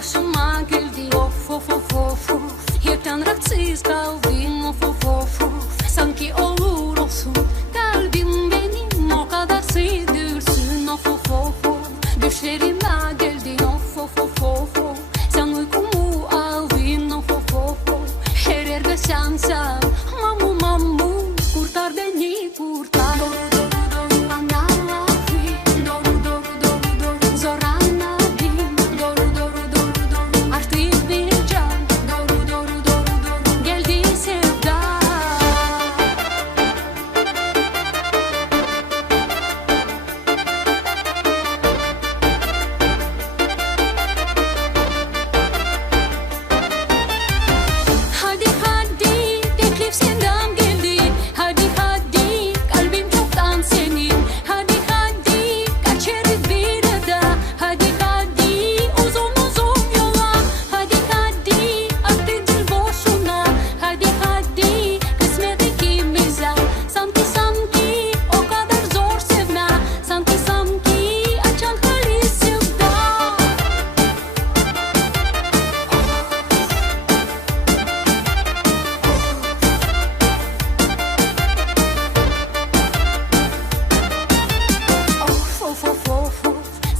başıma geldi. Of of of of of, hepten rahatsız kaldım. Of of of of, sanki olur olsun kalbim benim o kadar sığdırsın. Of of of of, düşlerime geldin. Of of of of of, sen uykumu aldın. Of of of of, her yerde sensen. Mamu mamu, kurtar beni kurtar.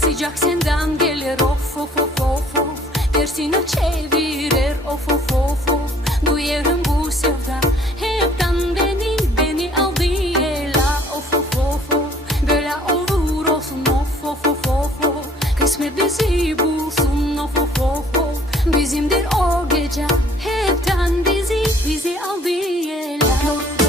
Sıcak senden gelir. Of of of of of, tersine çevirir. Of of of of, duyarım bu sevda hepten beni aldı ela. Of of of of, böyle olur olsun. Of of of of of, kısmet bizi bulsun. Of of of of, bizimdir o gece hepten bizi aldı ela.